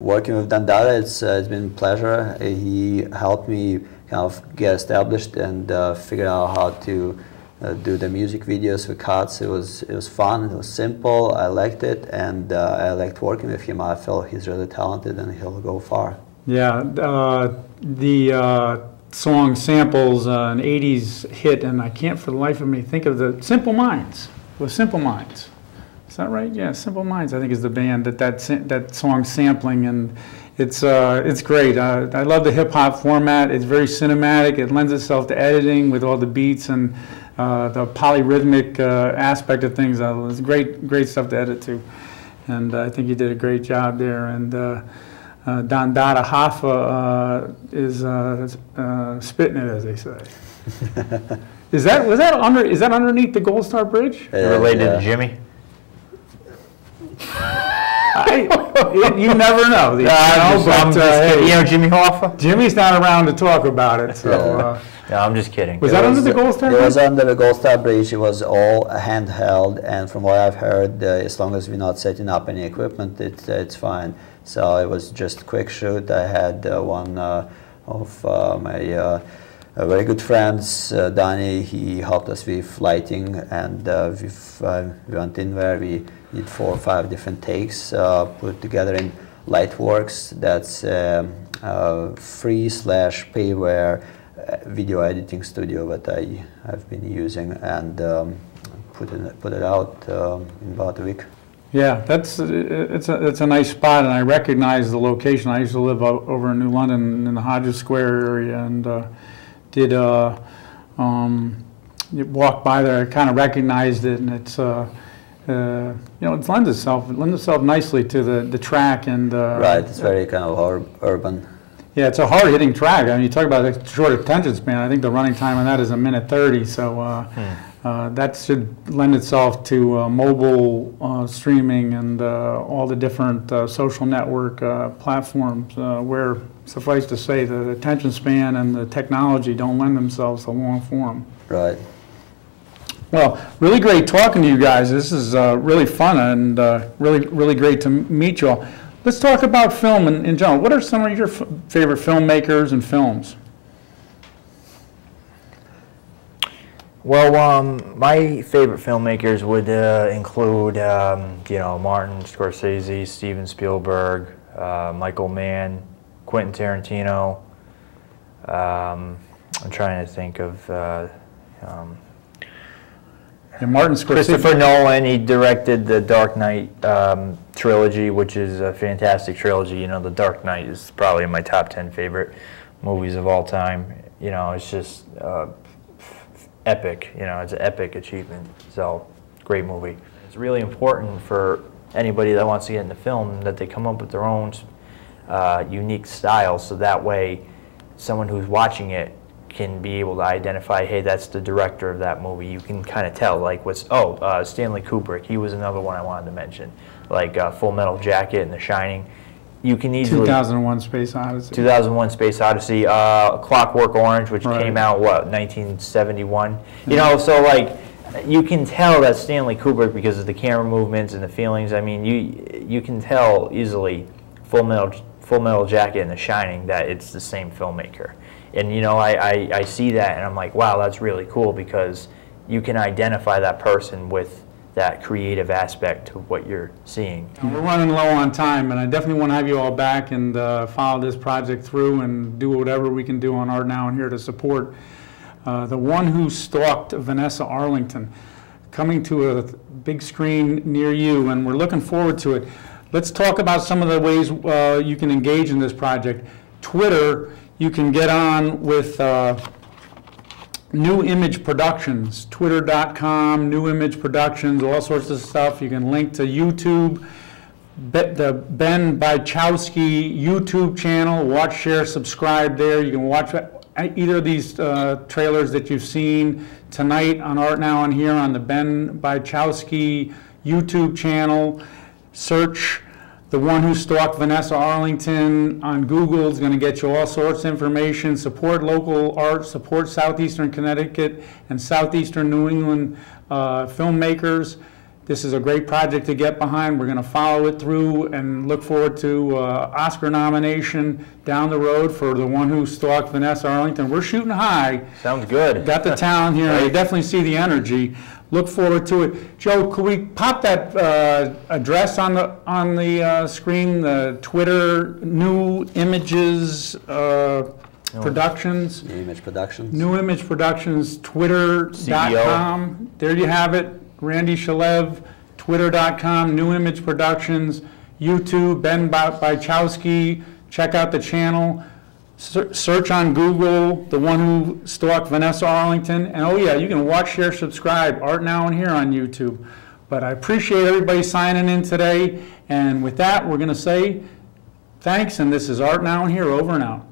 Working with Dandara, it's been a pleasure. He helped me kind of get established and figure out how to do the music videos with cuts. It was fun. It was simple. I liked it, and I liked working with him. I felt he's really talented, and he'll go far. Yeah, the song samples an '80s hit, and I can't for the life of me think of the Simple Minds. It was Simple Minds. Is that right? Yeah, Simple Minds, I think, is the band that song's sampling, and it's great. I love the hip hop format. It's very cinematic. It lends itself to editing with all the beats and the polyrhythmic aspect of things. It's great stuff to edit to, and I think you did a great job there. And Dandara Hoffa is spitting it, as they say. Is that underneath the Gold Star Bridge? Related to Jimmy? You never know. You know Jimmy Hoffa? Jimmy's not around to talk about it, so. No, I'm just kidding. Was that under the Gold Star Bridge? It was under the Gold Star Bridge. It was all handheld, and from what I've heard, as long as we're not setting up any equipment, it's fine. So it was just a quick shoot. I had one of my very good friends, Danny. He helped us with lighting, and we went in where we did 4 or 5 different takes, put together in Lightworks. That's free/payware video editing studio that I've been using, and put it out in about a week. Yeah, it's a nice spot, and I recognize the location. I used to live over in New London in the Hodges Square area, and did walk by there. I kind of recognized it, and it's it lends itself nicely to the track, and right. It's very kind of urban. Yeah, it's a hard-hitting track. I mean, you talk about a short attention span. I think the running time on that is 1:30. So that should lend itself to mobile streaming and all the different social network platforms where, suffice to say, the attention span and the technology don't lend themselves to long form. Right. Well, really great talking to you guys. This is really fun and really great to meet you all. Let's talk about film in general. What are some of your favorite filmmakers and films? Well, my favorite filmmakers would include, Martin Scorsese, Steven Spielberg, Michael Mann, Quentin Tarantino. I'm trying to think of Martin Scorsese. Christopher Nolan. He directed the Dark Knight trilogy, which is a fantastic trilogy. The Dark Knight is probably in my top 10 favorite movies of all time. It's just epic. It's an epic achievement. So, great movie. It's really important for anybody that wants to get into film that they come up with their own unique style, so that way someone who's watching it can be able to identify, hey, that's the director of that movie. You can kind of tell, like, Stanley Kubrick. He was another one I wanted to mention, like Full Metal Jacket and The Shining. You can easily 2001: Space Odyssey. 2001: Space Odyssey. Clockwork Orange, which came out 1971. So like you can tell that Stanley Kubrick because of the camera movements and the feelings. I mean, you can tell easily Full Metal Jacket and The Shining that it's the same filmmaker. And I see that and I'm like, wow, that's really cool, because you can identify that person with that creative aspect to what you're seeing. We're running low on time, and I definitely want to have you all back and follow this project through and do whatever we can do on Art Now and here to support The One Who Stalked Vanessa Arlington, coming to a big screen near you, and we're looking forward to it. Let's talk about some of the ways you can engage in this project. Twitter, you can get on with New Image Productions, twitter.com, New Image Productions, all sorts of stuff. You can link to YouTube, the Ben Bychowsky YouTube channel. Watch, share, subscribe there. You can watch either of these trailers that you've seen tonight on Art Now and here on the Ben Bychowsky YouTube channel. Search The One Who Stalked Vanessa Arlington on Google. Is going to get you all sorts of information. Support local art, support Southeastern Connecticut and Southeastern New England filmmakers. This is a great project to get behind. We're going to follow it through and look forward to Oscar nomination down the road for The One Who Stalked Vanessa Arlington. We're shooting high. Sounds good. Got the talent here. Right. I definitely see the energy. Look forward to it. Joe, could we pop that address on the screen? The Twitter, New Images Productions. New Image Productions. New Image Productions, Twitter.com. There you have it. Randy Shalaev, Twitter.com, New Image Productions, YouTube, Ben Bychowsky. Check out the channel. Search on Google, The One Who Stalked Vanessa Arlington. And oh yeah, you can watch, share, subscribe, Art Now and Here on YouTube. But I appreciate everybody signing in today. And with that, we're going to say thanks. And this is Art Now and Here, over and out.